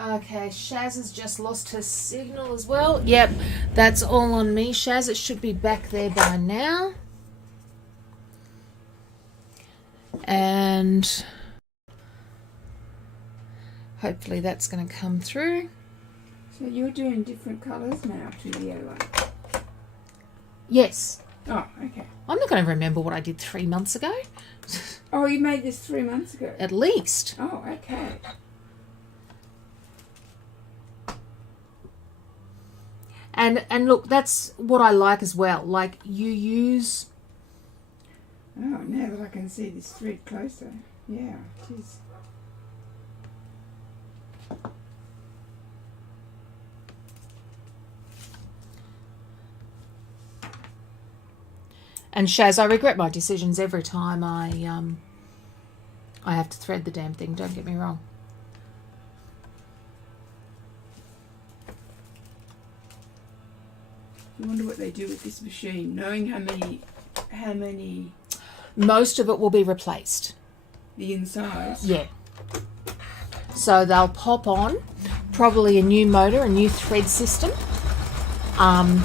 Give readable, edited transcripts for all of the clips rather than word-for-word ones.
Okay, Shaz has just lost her signal as well. Yep, that's all on me, Shaz. It should be back there by now. And hopefully that's going to come through. So you're doing different colours now to the yellow. Yes. Oh, okay. I'm not going to remember what I did 3 months ago. Oh, you made this 3 months ago? At least. Oh, okay. And look, that's what I like as well. Like, you use... Oh, now that I can see this thread closer. Yeah, it is. And Shaz, I regret my decisions every time I have to thread the damn thing, don't get me wrong. I wonder what they do with this machine, knowing how many Most of it will be replaced. the insides. Yeah. So they'll pop on probably a new motor, a new thread system, and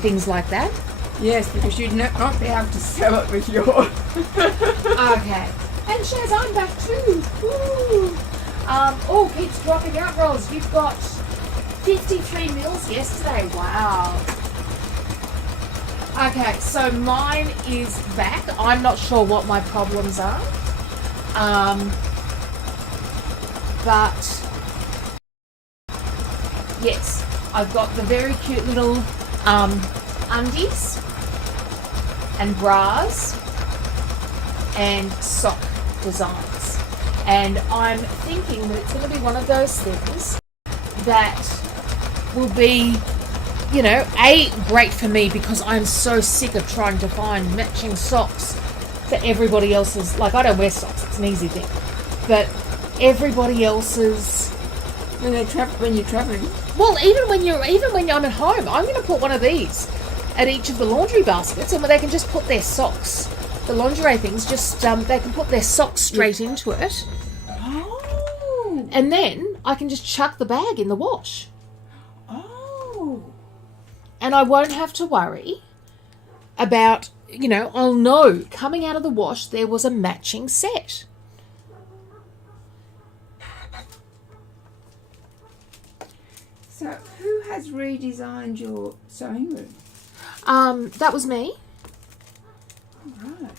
things like that. Yes, because you'd not be able to sell it with your... Okay. And Shaz, I'm back too. Woo. Oh, keeps dropping out, Roz. You've got 53 mils yesterday. Wow. Okay, so mine is back. I'm not sure what my problems are. But yes, I've got the very cute little undies and bras and sock designs. And I'm thinking that it's going to be one of those things that will be, you know, great for me because I'm so sick of trying to find matching socks for everybody else's. Like, I don't wear socks, it's an easy thing. But everybody else's... when you're travelling. Well, even when I'm at home, I'm going to put one of these at each of the laundry baskets, and they can just put their socks, the lingerie things, just they can put their socks straight into it. Oh. And then I can just chuck the bag in the wash. Oh. And I won't have to worry about, you know, I'll know coming out of the wash there was a matching set. So, who has redesigned your sewing room? That was me. Right.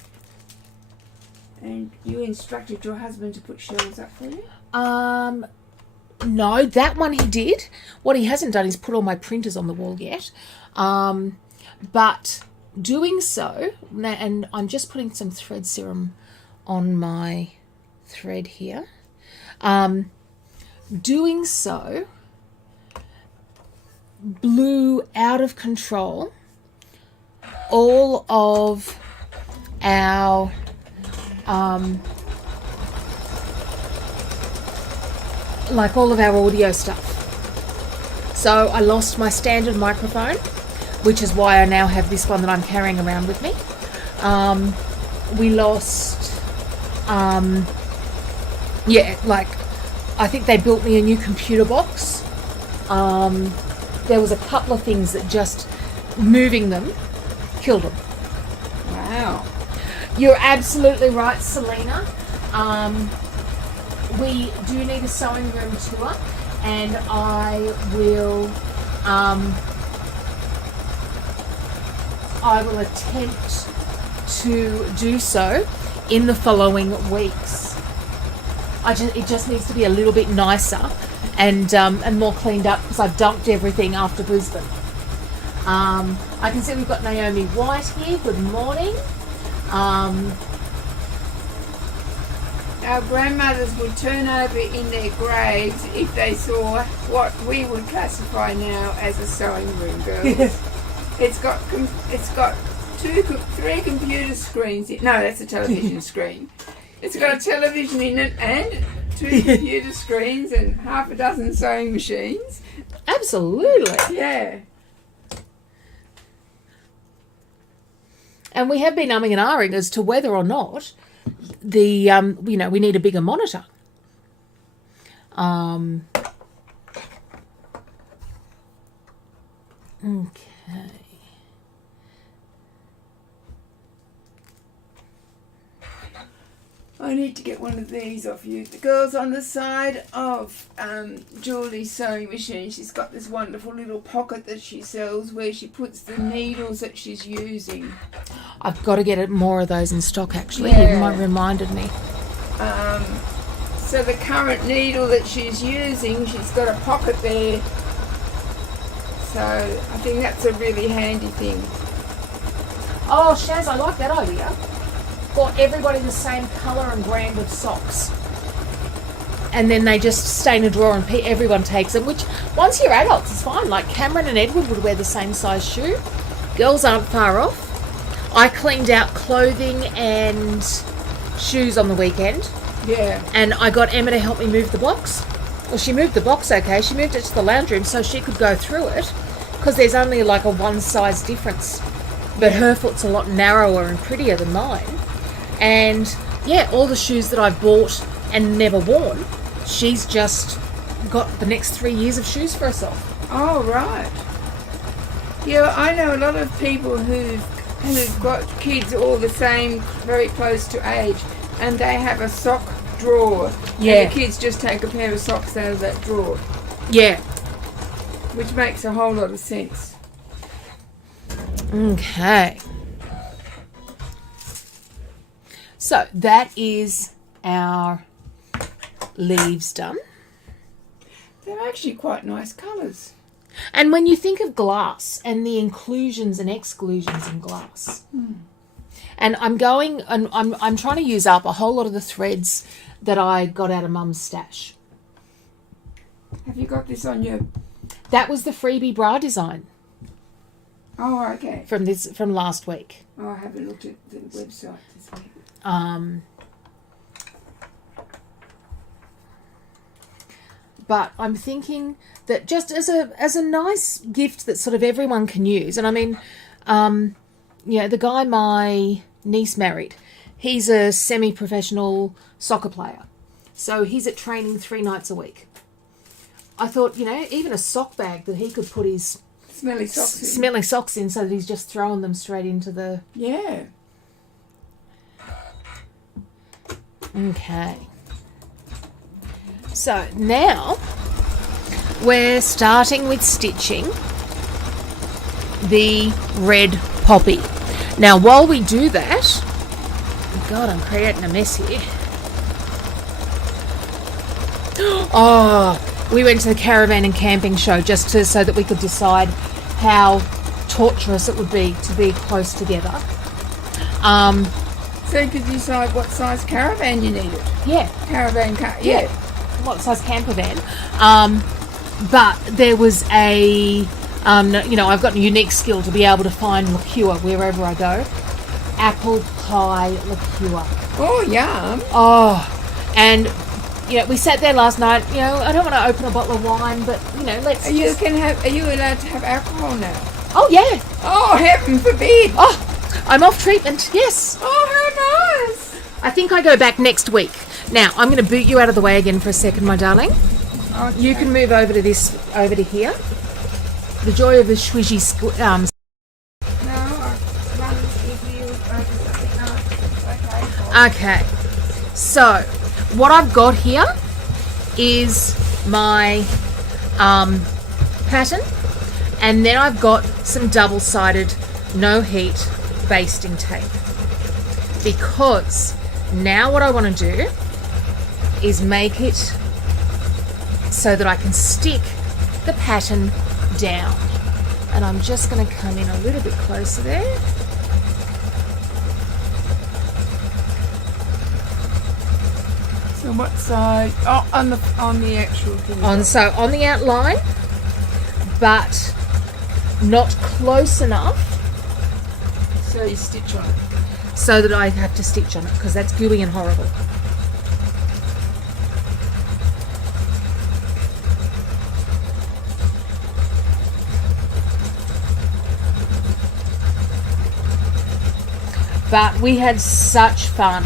And you instructed your husband to put shelves up for you? No, that one he did. What he hasn't done is put all my printers on the wall yet. But doing so, and I'm just putting some thread serum on my thread here. Doing so blew out of control all of our like all of our audio stuff. So I lost my standard microphone, which is why I now have this one that I'm carrying around with me. We lost like I think they built me a new computer box. There was a couple of things that just moving them killed them. Wow. You're absolutely right, Selena. We do need a sewing room tour, and I will attempt to do so in the following weeks. It just needs to be a little bit nicer and more cleaned up because I've dumped everything after Brisbane. I can see we've got Naomi White here. Good morning. Our grandmothers would turn over in their graves if they saw what we would classify now as a sewing room, girls. It's got 3 computer screens. No, that's a television screen. It's got a television in it and 2 computer screens and half a dozen sewing machines. Absolutely. Yeah. And we have been umming and ahhing as to whether or not we need a bigger monitor. Okay. I need to get one of these off you. The girl's on the side of Julie's sewing machine. She's got this wonderful little pocket that she sells where she puts the needles that she's using. I've got to get more of those in stock, actually. Yeah. You reminded me. So the current needle that she's using, she's got a pocket there. So I think that's a really handy thing. Oh, Shaz, I like that idea. Got everybody the same colour and brand of socks. And then they just stay in a drawer and everyone takes them, which once you're adults is fine. Like Cameron and Edward would wear the same size shoe. Girls aren't far off. I cleaned out clothing and shoes on the weekend. Yeah. And I got Emma to help me move the box. Well, she moved the box okay. She moved it to the lounge room so she could go through it because there's only like a one size difference. But her foot's a lot narrower and prettier than mine. And yeah, all the shoes that I've bought and never worn, she's just got the next 3 years of shoes for herself. Oh, right. Yeah, I know a lot of people who've got kids all the same, very close to age, and they have a sock drawer. Yeah. And the kids just take a pair of socks out of that drawer. Yeah. Which makes a whole lot of sense. Okay. So that is our leaves done. They're actually quite nice colours. And when you think of glass and the inclusions and exclusions in glass, and I'm trying to use up a whole lot of the threads that I got out of Mum's stash. Have you got this on your... That was the freebie bra design. Oh, okay. From last week. Oh, I haven't looked at the website this week. But I'm thinking that just as a nice gift that sort of everyone can use, and I mean, the guy my niece married, he's a semi-professional soccer player, so he's at training 3 nights a week. I thought, even a sock bag that he could put his smelly socks in so that he's just throwing them straight into the... Yeah. Okay. So now we're starting with stitching the red poppy. Now while we do that, God, I'm creating a mess here. Oh, we went to the caravan and camping show just so that we could decide how torturous it would be to be close together. So you could decide what size caravan you needed. Yeah. Caravan car. Yeah. What size camper van. But there was I've got a unique skill to be able to find liqueur wherever I go. Apple pie liqueur. Oh, yum. Oh, and we sat there last night. I don't want to open a bottle of wine, but let's. Are you allowed to have alcohol now? Oh yeah. Oh, heaven forbid. Oh, I'm off treatment. Yes. Oh, how nice. I think I go back next week. Now I'm going to boot you out of the way again for a second, my darling. Okay. You can move over to here. The joy of the squishy. No, I'd rather give you something else. Okay. Okay. So, what I've got here is my pattern, and then I've got some double-sided no heat basting tape, because now what I want to do is make it so that I can stick the pattern down. And I'm just going to come in a little bit closer there. So what side? Oh, on the actual thing. On the outline, but not close enough So you stitch on it. so that I have to stitch on it, because that's gooey and horrible. But we had such fun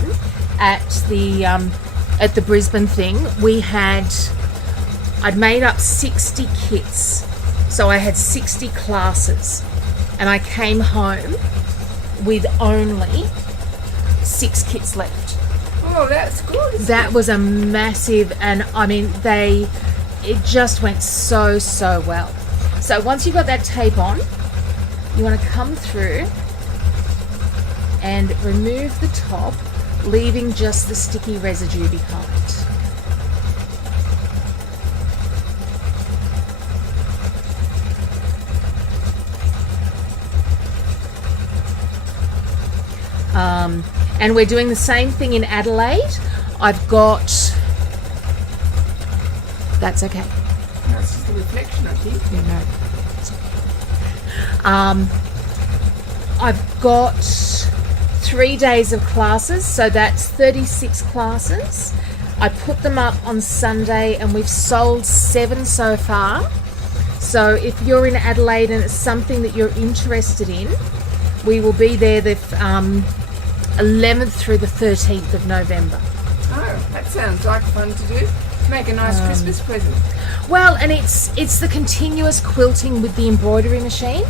at the Brisbane thing. We had I'd made up 60 kits. So I had 60 classes. And I came home with only 6 kits left. Oh, that's good. That was a massive, and I mean, it just went so well. So once you've got that tape on, you want to come through and remove the top, leaving just the sticky residue behind. And we're doing the same thing in Adelaide. I've got... That's okay. That's just a reflection, I think. Yeah, no. I've got 3 days of classes, so that's 36 classes. I put them up on Sunday and we've sold 7 so far. So if you're in Adelaide and it's something that you're interested in, we will be there the 11th through the 13th of November. Oh, that sounds like fun to do. Make a nice Christmas present. Well, and it's the continuous quilting with the embroidery machine.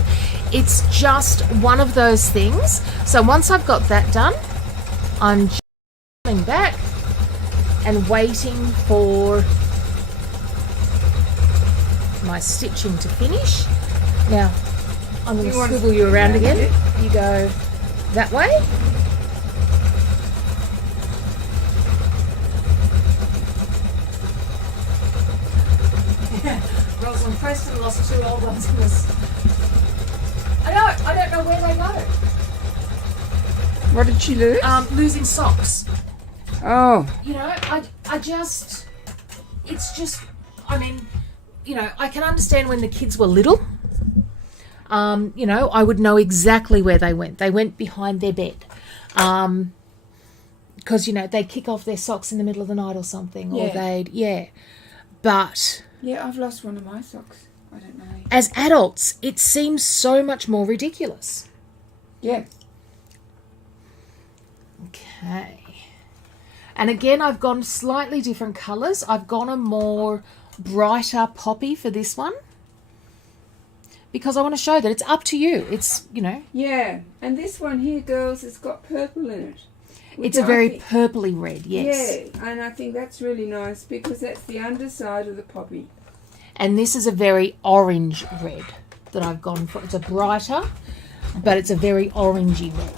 It's just one of those things. So once I've got that done, I'm just coming back and waiting for my stitching to finish. Now, I'm going to swivel you around again. You go that way. Rosalind Preston lost 2 old ones in this. I don't know where they go. What did she lose? Losing socks. Oh. You know, it's just, I mean, you know, I can understand when the kids were little. You know, I would know exactly where they went. They went behind their bed. Because, you know, they'd kick off their socks in the middle of the night or something. Yeah. Or But... Yeah, I've lost one of my socks. I don't know. As adults, it seems so much more ridiculous. Yeah. Okay. And again, I've gone slightly different colours. I've gone a more brighter poppy for this one. Because I want to show that it's up to you. It's, you know. Yeah. And this one here, girls, it's got purple in it. It's a very purpley red, yes. Yeah, and I think that's really nice because that's the underside of the poppy. And this is a very orange red that I've gone for. It's a brighter, but it's a very orangey red.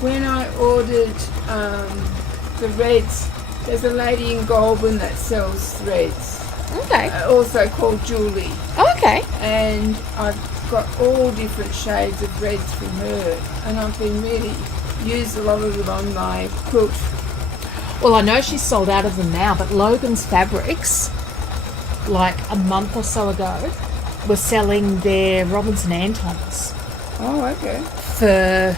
When I ordered the reds, there's a lady in Goulburn that sells threads. Okay. Also called Julie. Okay. And I've got all different shades of reds from her. And I've been really used a lot of them on my quilt. Well, I know she's sold out of them now, but Logan's Fabrics, like a month or so ago, were selling their Robinson Antons. Oh, okay. For...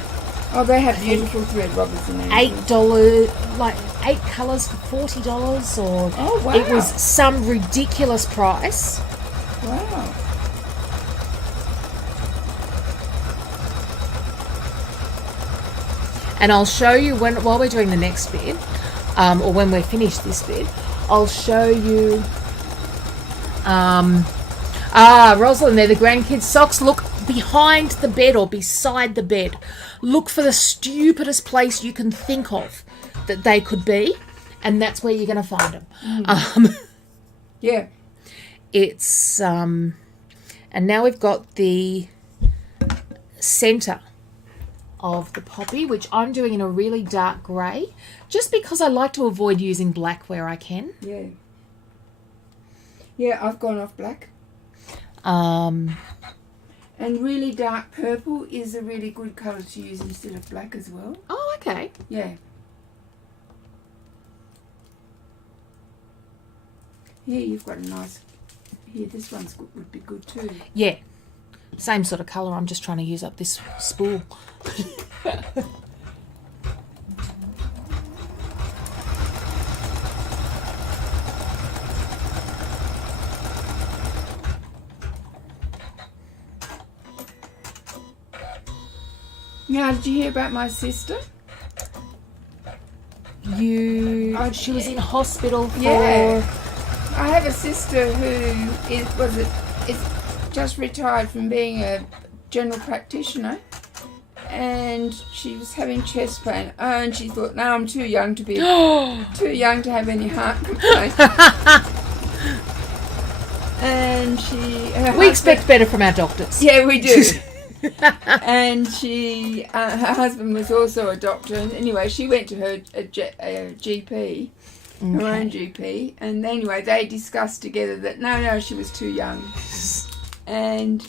Oh, they have beautiful thread, Robinson Antons. $8, like 8 colours for $40 or... Oh, wow. It was some ridiculous price. Wow. And I'll show you while we're doing the next bit, or when we're finished this bit, I'll show you. Rosalind, they're the grandkids' socks. Look behind the bed or beside the bed. Look for the stupidest place you can think of that they could be, and that's where you're going to find them. Yeah. It's and now we've got the centre of the poppy, which I'm doing in a really dark grey, just because I like to avoid using black where I can. Yeah. Yeah, I've gone off black. Um, And really dark purple is a really good colour to use instead of black as well. oh, okay. Yeah. Here you've got a nice... Here, this one's good, would be good too. Yeah. Same sort of colour. I'm just trying to use up this spool. Now, did you hear about my sister? she was in hospital for... Yeah. I have a sister who is just retired from being a general practitioner, and she was having chest pain, and she thought, "No, I'm too young to be too young to have any heart complaints." And we expect better from our doctors. Yeah, we do. And her husband was also a doctor, and anyway, she went to her GP. Her own GP, and anyway, they discussed together that no, she was too young, and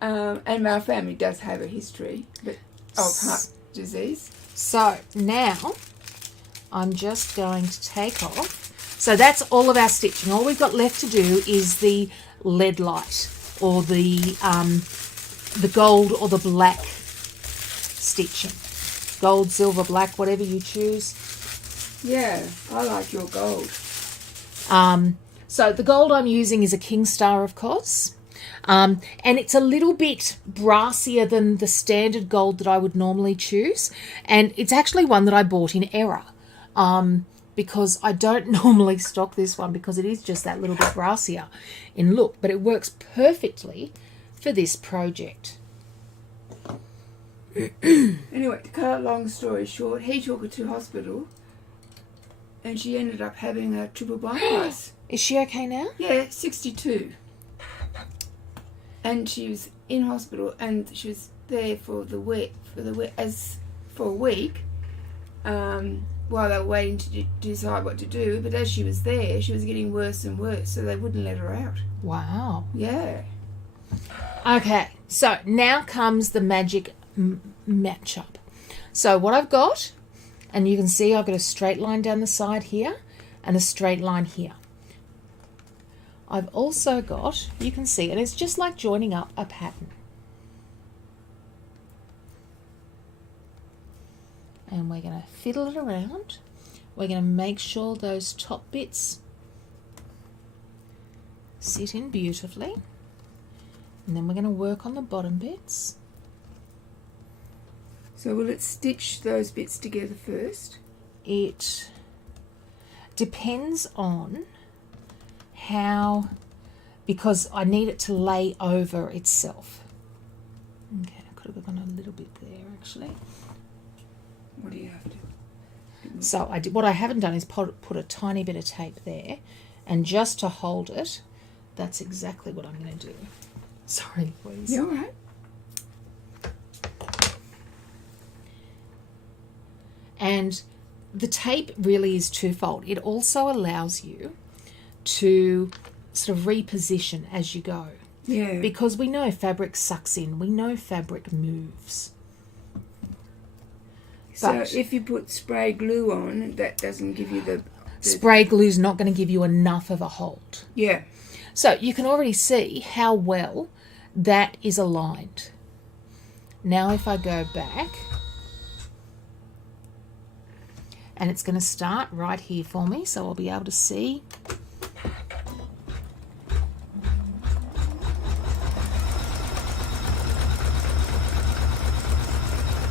our family does have a history of heart disease. So now I'm just going to take off. So that's all of our stitching. All we've got left to do is the lead light, or the gold or the black stitching. Gold, silver, black, whatever you choose. Yeah, I like your gold. So the gold I'm using is a King Star, of course. And it's a little bit brassier than the standard gold that I would normally choose. And it's actually one that I bought in error. Because I don't normally stock this one, because it is just that little bit brassier in look. But it works perfectly for this project. Anyway, to cut a long story short, he took her to hospital, and she ended up having a triple bypass. Is she okay now? Yeah, 62. And she was in hospital, and she was there for a week, while they were waiting to decide what to do. But as she was there, she was getting worse and worse, so they wouldn't let her out. Wow. Yeah. Okay, so now comes the magic matchup. So what I've got, and you can see I've got a straight line down the side here and a straight line here. I've also got, you can see, and it's just like joining up a pattern. And we're going to fiddle it around. We're going to make sure those top bits sit in beautifully. And then we're going to work on the bottom bits. So will it stitch those bits together first? It depends on how, because I need it to lay over itself. Okay, I could have gone a little bit there actually. What do you have to? So what I haven't done is put a tiny bit of tape there, and just to hold it, that's exactly what I'm going to do. Sorry, please. You're all right. And the tape really is twofold. It also allows you to sort of reposition as you go. Yeah. Because we know fabric sucks in. We know fabric moves. So But if you put spray glue on, that doesn't give you the spray glue is not going to give you enough of a hold. Yeah. So you can already see how well that is aligned. Now if I go back, and it's going to start right here for me, so I'll be able to see.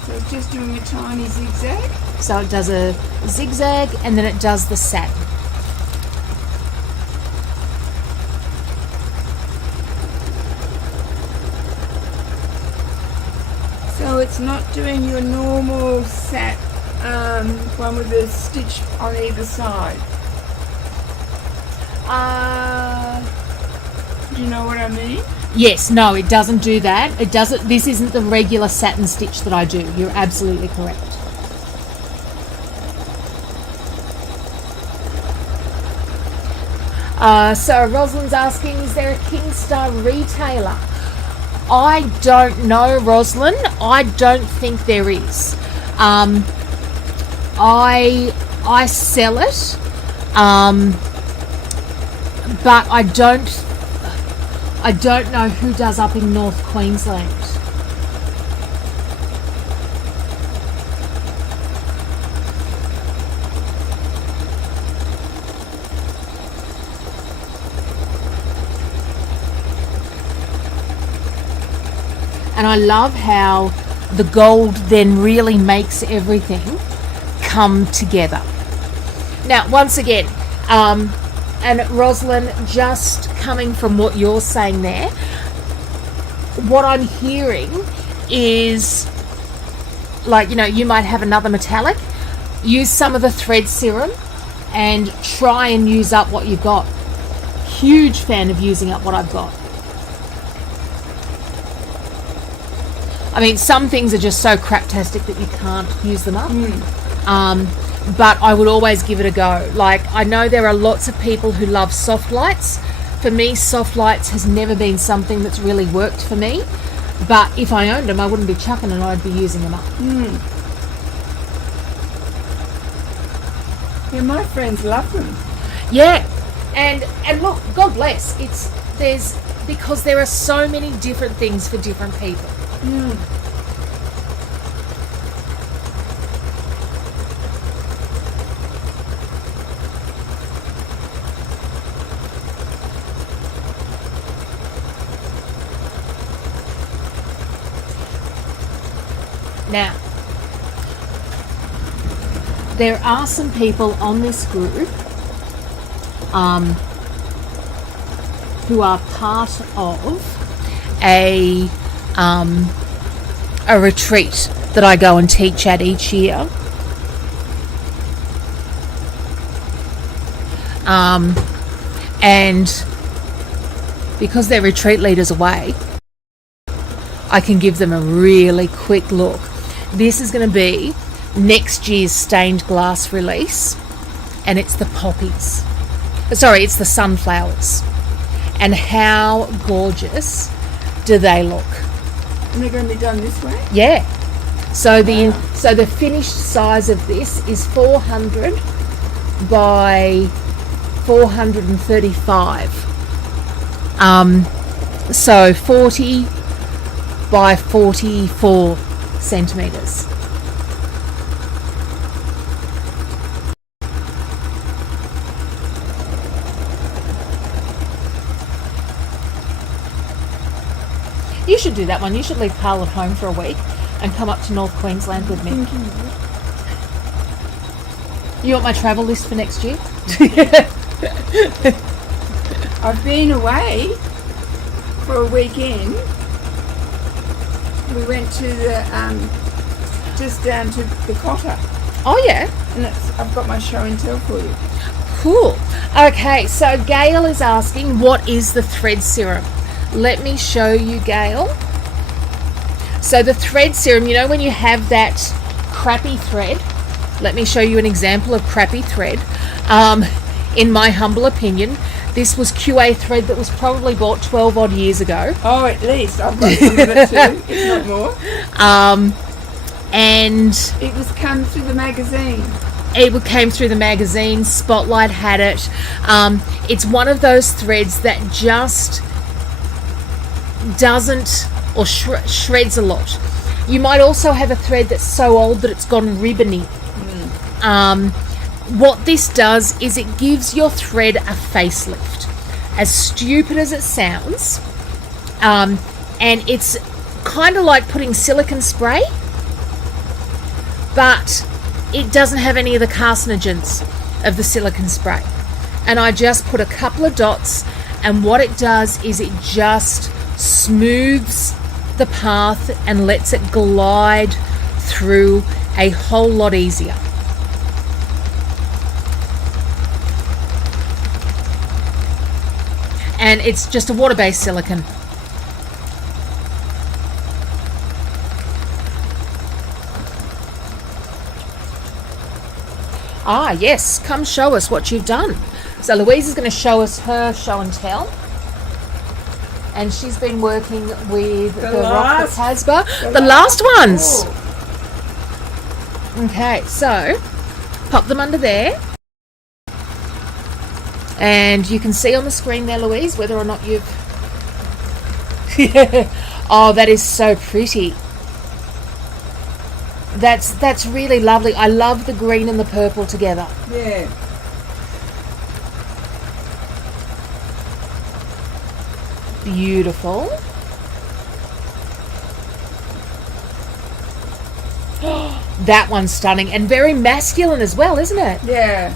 So it's just doing a tiny zigzag. So it does a zigzag, and then it does the satin. So it's not doing your normal one with a stitch on either side. Do you know what I mean? Yes, no, it doesn't do that. It doesn't. This isn't the regular satin stitch that I do. You're absolutely correct. So Rosalind's asking, is there a King Star retailer? I don't know, Rosalind. I don't think there is. I sell it, but I don't know who does up in North Queensland. And I love how the gold then really makes everything come together. Now, once again, and Rosalind, just coming from what you're saying there, what I'm hearing is, like, you know, you might have another metallic. Use some of the thread serum and try and use up what you've got. Huge fan of using up what I've got. I mean, some things are just so craptastic that you can't use them up. But I would always give it a go. Like, I know there are lots of people who love soft lights. For me, soft lights has never been something that's really worked for me. But if I owned them, I wouldn't be chucking them, I'd be using them up. Yeah, my friends love them. Yeah. And look, God bless. Because there are so many different things for different people. Now, there are some people on this group who are part of a retreat that I go and teach at each year. And because their retreat leader's away, I can give them a really quick look. This is going to be next year's stained glass release, and it's the poppies. Sorry, it's the sunflowers. And how gorgeous do they look? And they're going to be done this way? Yeah. So the finished size of this is 400 by 435. So 40 by 44 centimetres. You should do that one. You should leave Carl at home for a week and come up to North Queensland with me. You want my travel list for next year? I've been away for a weekend. We went to the just down to the Cotter. Oh yeah. And I've got my show and tell for you. Cool. Okay, so Gail is asking, what is the thread serum? Let me show you, Gail. So the thread serum, you know when you have that crappy thread? Let me show you an example of crappy thread. In my humble opinion, this was QA thread that was probably bought 12 odd years ago. Oh, at least. I've got some of it too, if not more. And it was come through the magazine. It came through the magazine. Spotlight had it. It's one of those threads that just doesn't, or shreds a lot. You might also have a thread that's so old that it's gone ribbony. What this does is it gives your thread a facelift. As stupid as it sounds, and it's kind of like putting silicone spray, but it doesn't have any of the carcinogens of the silicone spray. And I just put a couple of dots, and what it does is it just smooths the path and lets it glide through a whole lot easier. And it's just a water-based silicone. Ah, yes, come show us what you've done. So Louise is going to show us her show and tell. And she's been working with the Rock the Casbah. The last ones. Okay, so pop them under there. And you can see on the screen there, Louise, whether or not you've... Oh, that is so pretty. That's really lovely. I love the green and the purple together. Yeah. Beautiful. That one's stunning and very masculine as well, isn't it? Yeah.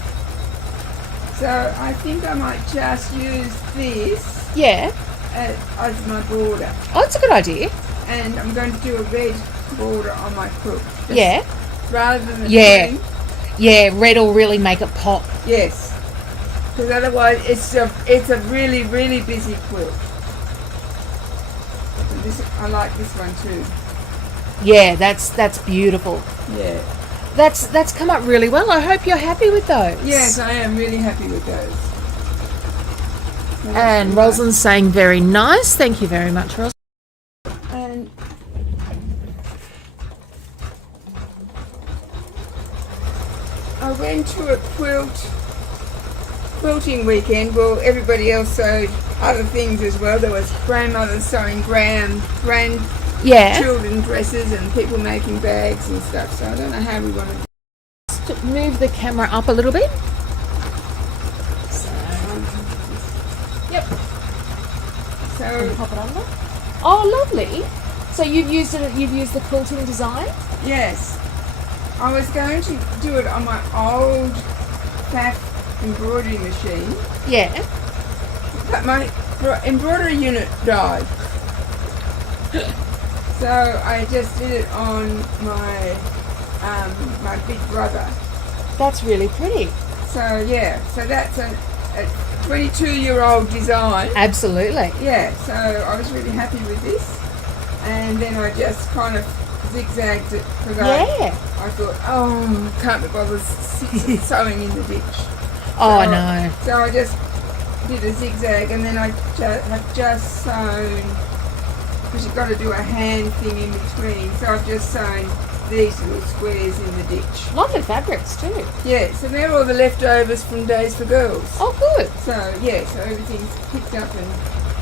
So I think I might just use this Yeah. as my border. Oh, it's a good idea. And I'm going to do a red border on my quilt. Yeah. Rather than a Yeah. green. Yeah, red will really make it pop. Yes. Because otherwise it's a really, really busy quilt. And I like this one too. Yeah, that's beautiful. Yeah. That's come up really well. I hope you're happy with those. Yes, I am really happy with those. And Rosalind's saying very nice. Thank you very much, Rosalind. And I went to a quilting weekend. Well, everybody else sewed other things as well. There was grandmothers sewing grandchildren Yeah. dresses and people making bags and stuff. So I don't know how we want to Just move the camera up a little bit. So, yep. So Pop it under. Oh, lovely. So you've used the quilting design? yes, I was going to do it on my old fat embroidery machine, Yeah. but my embroidery unit died. So I just did it on my my big brother. That's really pretty. So yeah, so that's a 22-year-old design. Absolutely. Yeah, so I was really happy with this, and then I just kind of zigzagged it because Yeah. I thought, oh, can't be bothered sewing in the ditch. Oh, So- no. So I just did a zigzag, and then I have just sewn, because you've got to do a hand thing in between. So I've just sewn these little squares in the ditch. Lovely fabrics too. Yeah, so they're all the leftovers from Days for Girls. Oh, good. So yeah, so everything's picked up,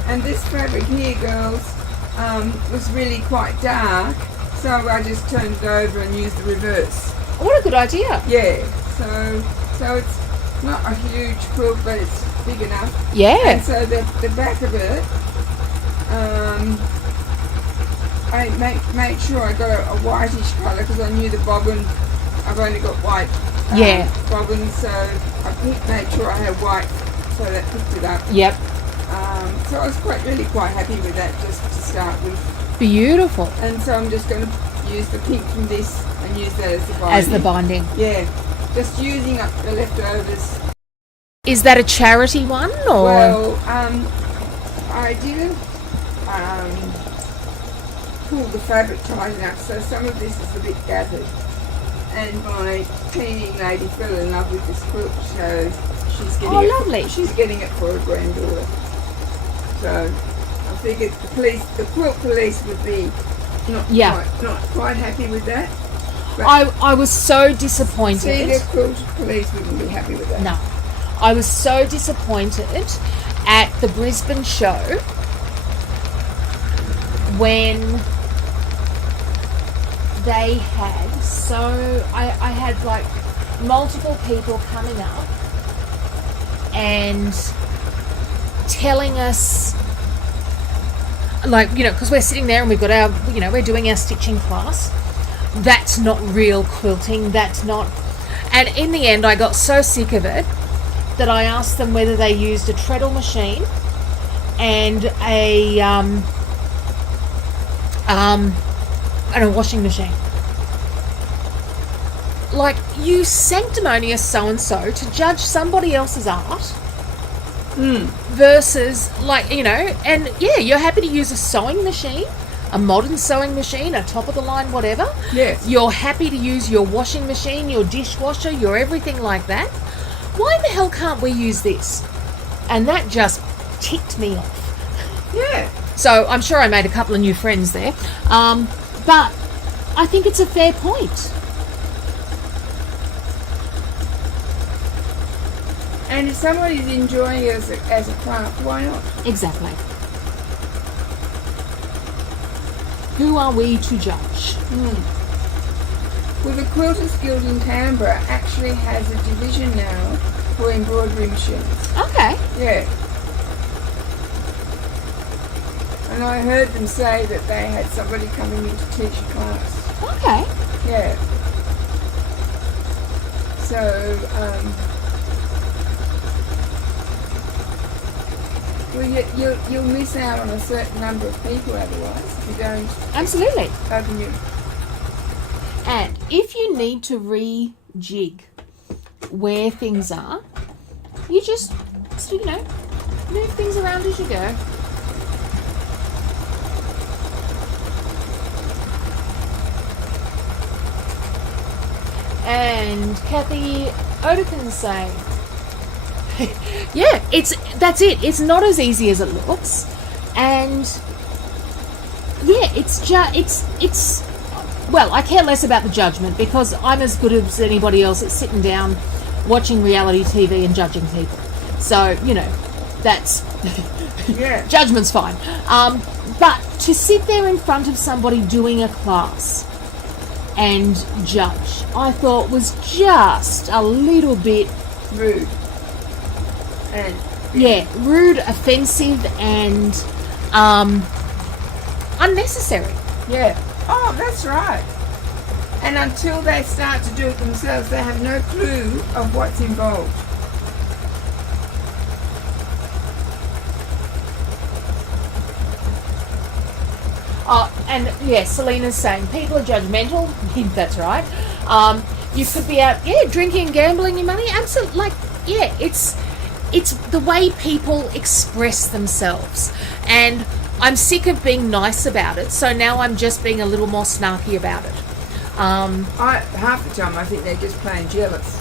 and this fabric here, girls, was really quite dark. So I just turned it over and used the reverse. What a good idea. Yeah, so it's not a huge quilt, but it's big enough. Yeah. And so the back of it, I made sure I got a whitish colour because I knew the bobbin. I've only got white Yeah. bobbins, so I made sure I had white, so that picked it up. Yep. So I was really quite happy with that just to start with. Beautiful. And so I'm just going to use the pink from this and use that as the binding. As the binding. Yeah, just using up the leftovers. Is that a charity one or? Well, I didn't pull the fabric tight enough, so some of this is a bit gathered. And my cleaning lady fell in love with this quilt, so she's getting it. Lovely. She's getting it for her granddaughter. So I figured the quilt police would be not quite happy with that. But I was so disappointed. see, the quilt police wouldn't be happy with that. No. I was so disappointed at the Brisbane show when they had I had like multiple people coming up and telling us, like, you know, because we're sitting there and we've got our, you know, we're doing our stitching class. That's not real quilting. That's not. And in the end, I got so sick of it that I asked them whether they used a treadle machine and a washing machine. Like, you sanctimonious so-and-so to judge somebody else's art versus, like, you know, and yeah, you're happy to use a sewing machine, a modern sewing machine, a top-of-the-line whatever. Yes. You're happy to use your washing machine, your dishwasher, your everything like that. Why the hell can't we use this? And that just ticked me off. Yeah. So I'm sure I made a couple of new friends there. But I think it's a fair point. And if somebody's enjoying it as a craft, why not? Exactly. Who are we to judge? Well, the Quilters Guild in Canberra actually has a division now for embroidery machines. Okay. Yeah. And I heard them say that they had somebody coming in to teach a class. Okay. Yeah. So, Well, you'll miss out on a certain number of people otherwise if you don't Absolutely. open your... And if you need to rejig where things are, you just, move things around as you go. And Kathy Odekin's saying, yeah, that's it. It's not as easy as it looks, and yeah, it's. Well, I care less about the judgment because I'm as good as anybody else at sitting down, watching reality TV and judging people. So that's Yeah. judgment's fine. But to sit there in front of somebody doing a class and judge, I thought was just a little bit Rude. And rude, offensive, and unnecessary. yeah. Oh, that's right. And until they start to do it themselves, they have no clue of what's involved. And yeah, Selena's saying people are judgmental. That's right. You could be out, drinking and gambling your money. Absolutely, it's the way people express themselves, and I'm sick of being nice about it. So now I'm just being a little more snarky about it. Half the time I think they're just plain jealous.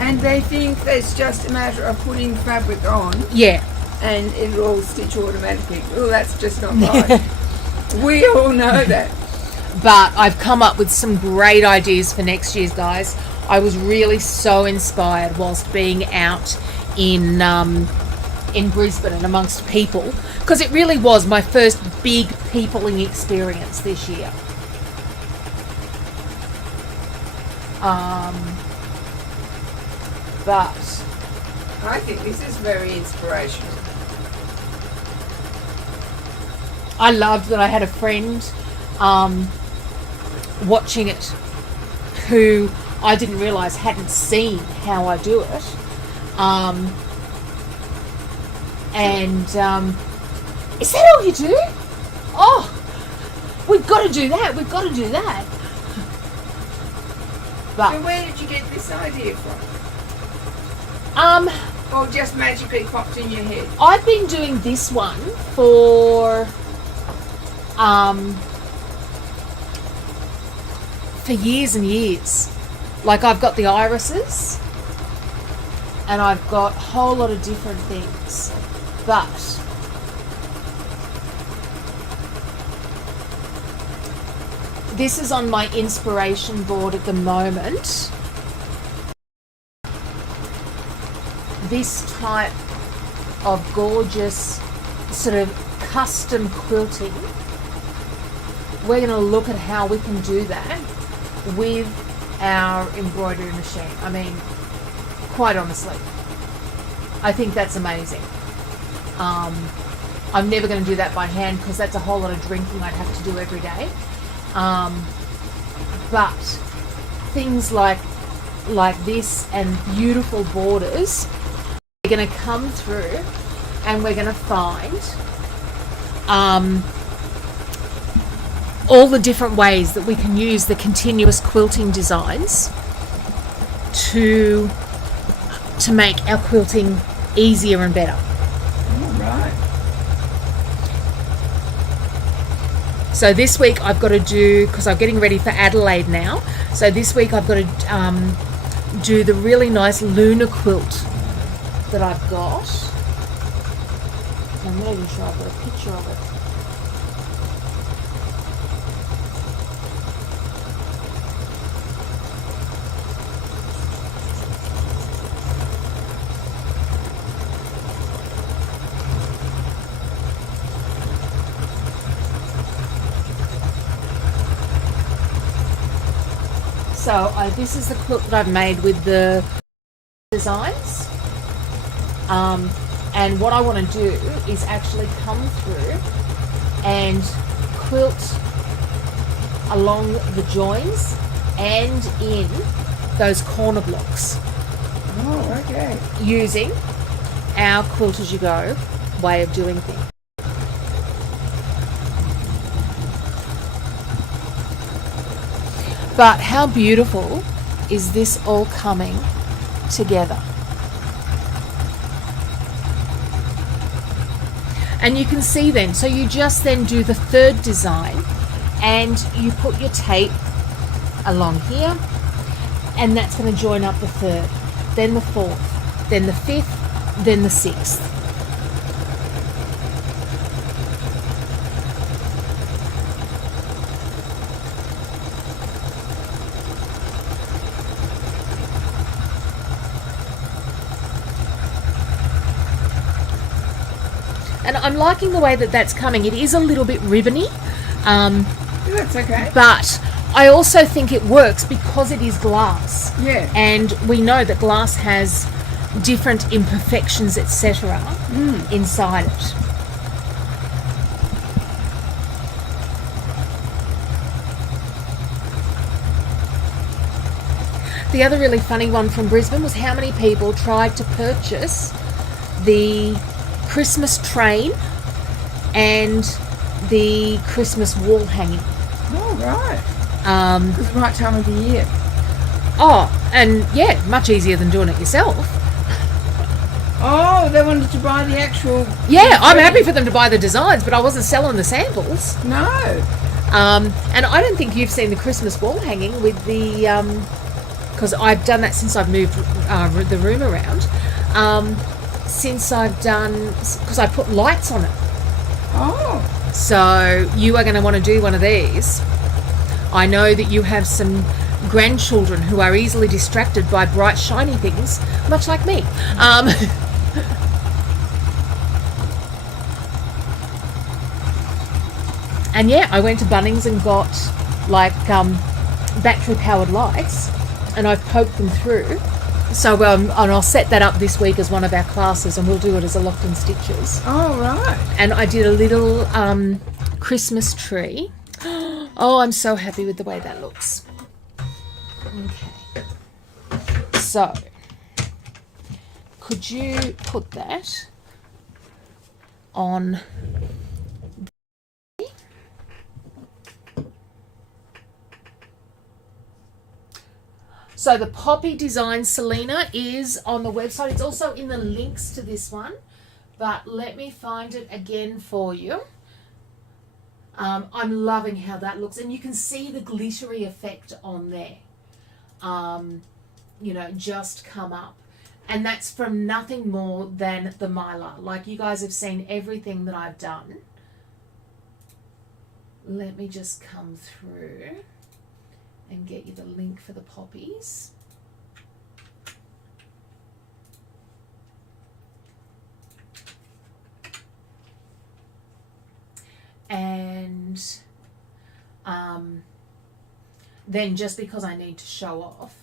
And they think it's just a matter of putting fabric on Yeah. and it'll all stitch automatically. Oh, that's just not right. We all know that. But I've come up with some great ideas for next year's, guys. I was really so inspired whilst being out in Brisbane and amongst people, because it really was my first big peopling experience this year. But I think this is very inspirational. I loved that I had a friend watching it who I didn't realise hadn't seen how I do it. Is that all you do? Oh, we've got to do that. We've got to do that. But So where did you get this idea from? Or just magically popped in your head? I've been doing this one for years and years. Like, I've got the irises and I've got a whole lot of different things, but this is on my inspiration board at the moment. This type of gorgeous sort of custom quilting, we're going to look at how we can do that with our embroidery machine. I mean, quite honestly, I think that's amazing. I'm never going to do that by hand because that's a whole lot of drinking I'd have to do every day. But things like this and beautiful borders, we're going to come through and we're going to find all the different ways that we can use the continuous quilting designs to make our quilting easier and better. All right. So this week I've got to do, because I'm getting ready for Adelaide now, so this week I've got to do the really nice lunar quilt that I've got. I'm not even sure I've got a picture of it. So this is the quilt that I've made with the designs. And what I want to do is actually come through and quilt along the joins and in those corner blocks Oh, okay. using our quilt as you go way of doing things. But how beautiful is this all coming together? And you can see then, so you just then do the third design and you put your tape along here, and that's going to join up the third, then the fourth, then the fifth, then the sixth. And I'm liking the way that that's coming. It is a little bit ribbony. That's okay. But I also think it works because it is glass. Yeah. And we know that glass has different imperfections, etc. Inside it. The other really funny one from Brisbane was how many people tried to purchase the Christmas train and the Christmas wall hanging. Oh, right. It's the right time of the year. Oh, and yeah, much easier than doing it yourself. Oh, they wanted to buy the actual... Yeah, I'm happy for them to buy the designs, but I wasn't selling the samples. No. And I don't think you've seen the Christmas wall hanging with the... because I've done that since I've moved the room around. Since I've done... because I put lights on it. Oh. So you are going to want to do one of these. I know that you have some grandchildren who are easily distracted by bright, shiny things, much like me. And yeah, I went to Bunnings and got like battery-powered lights, and I've poked them through. So and I'll set that up this week as one of our classes, and we'll do it as a Locked and Stitches. Oh, right. And I did a little Christmas tree. Oh, I'm so happy with the way that looks. Okay. So, could you put that on... So the poppy design, Selena, is on the website. It's also in the links to this one, but let me find it again for you. I'm loving how that looks, and you can see the glittery effect on there. You know, just come up. And that's from nothing more than the Mylar. Like, you guys have seen everything that I've done. Let me just come through and get you the link for the poppies. And then just because I need to show off,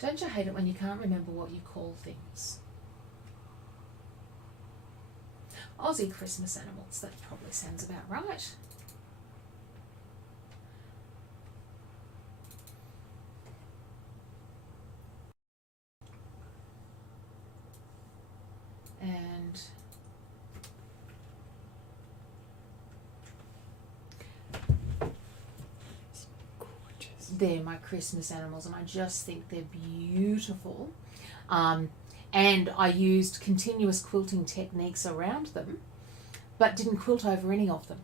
don't you hate it when you can't remember what you call things? Aussie Christmas animals, that probably sounds about right. And they're my Christmas animals, and I just think they're beautiful. And I used continuous quilting techniques around them, but didn't quilt over any of them.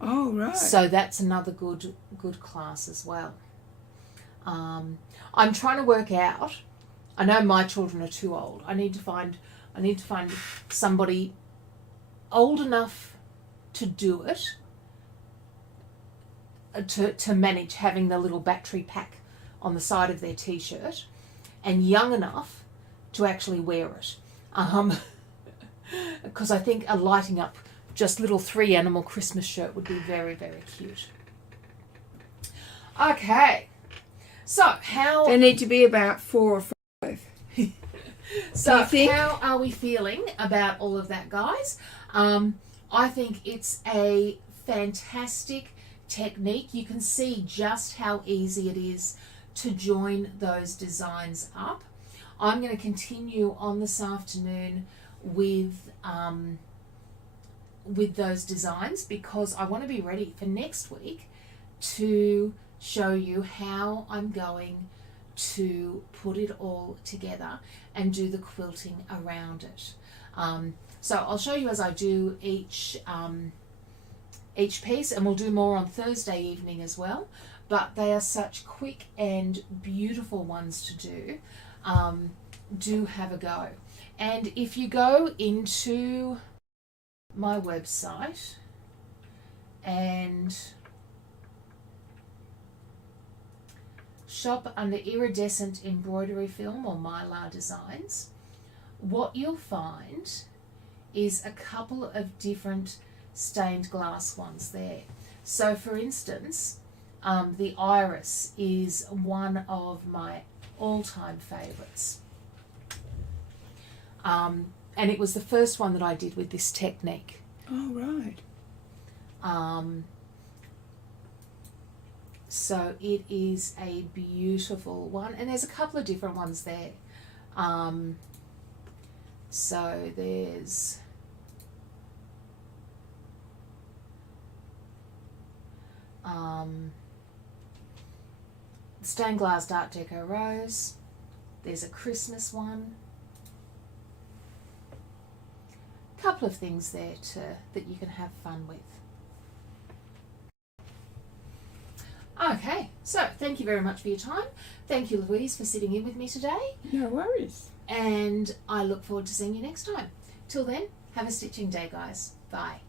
Oh, right. So that's another good class as well. I'm trying to work out. I know my children are too old. I need to find somebody old enough to do it, to manage having the little battery pack on the side of their t-shirt, and young enough to actually wear it. Because I think a lighting up just little 3 animal Christmas shirt would be very, very cute. Okay. So how... They need to be about 4 or 5. So think? how are we feeling about all of that, guys? I think it's a fantastic technique. You can see just how easy it is to join those designs up. I'm going to continue on this afternoon with those designs because I want to be ready for next week to show you how I'm going to put it all together and do the quilting around it. So I'll show you as I do each piece, and we'll do more on Thursday evening as well, but they are such quick and beautiful ones to do. Do have a go. And if you go into my website and shop under iridescent embroidery film or mylar designs, what you'll find is a couple of different stained glass ones there. So for instance, the iris is one of my all-time favorites. And it was the first one that I did with this technique. Oh, right. So it is a beautiful one, and there's a couple of different ones there. So there's stained glass Art Deco rose. There's a Christmas one. Couple of things there that you can have fun with. Okay, so thank you very much for your time. Thank you, Louise, for sitting in with me today. No worries. And I look forward to seeing you next time. Till then, have a stitching day, guys. Bye.